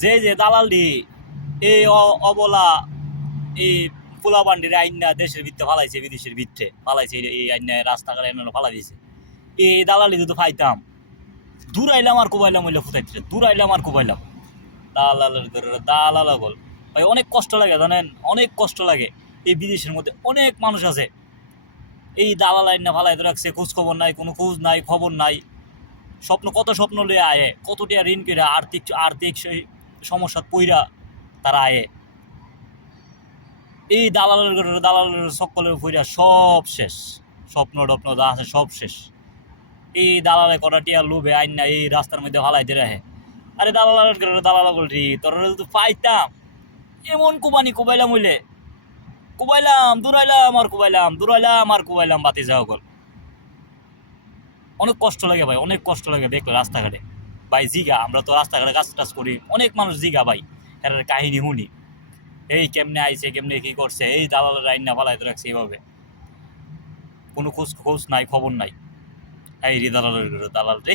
যে দালাল দি এই অবলা এই পোলাবান্ডির আইনা দেশের ভিত্তে ফালাইছে, বিদেশের ভিত্তে ফালাইছে, এই আইনা রাস্তাঘাটে ফালাই দিয়েছে। এই দালালি যদি পাইতাম দূরাইলাম আর কুবাইলাম হইলে ফুটাইতে, দূরাইলাম আর কুবাইলাম। দালাল বল ভাই, অনেক কষ্ট লাগে জানেন, অনেক কষ্ট লাগে। এই বিদেশের মধ্যে অনেক মানুষ আছে এই দালাল আইনা ফালাইতে রাখছে, খোঁজ খবর নাই, কোনো খোঁজ নাই, খবর নাই। কত স্বপ্ন লিয়ে আয়ে, কতটা ঋণ করে আর্থিক সমস্যা পইরা তারা আয়ে। এই দালালের সকলের পইরা সব শেষ, স্বপ্ন টপ্ন যা আছে সব শেষ। এই দালালে কটা টিয়া লোভে আইন না এই রাস্তার মধ্যে ফালাইতে রাখে। আরে দালাল বলছি তোরা তো পাইতাম এমন কুবাইলাম হইলে দূরাইলাম আর কুবাইলাম বাতি যাওয়া গল। অনেক কষ্ট লাগে ভাই, অনেক কষ্ট লাগে দেখলে রাস্তাঘাটে। ভাই জিগা, আমরা তো রাস্তাঘাটে কাজ টাজ করি, অনেক মানুষ জিগা ভাই, এর কাহিনী শুনি এই কেমনে আইছে, কেমনে কি করছে, এই দালালের আইন না ফালাইতে রাখছে এইভাবে, কোনো খোঁজ নাই, খবর নাই। এই রে দালাল রে।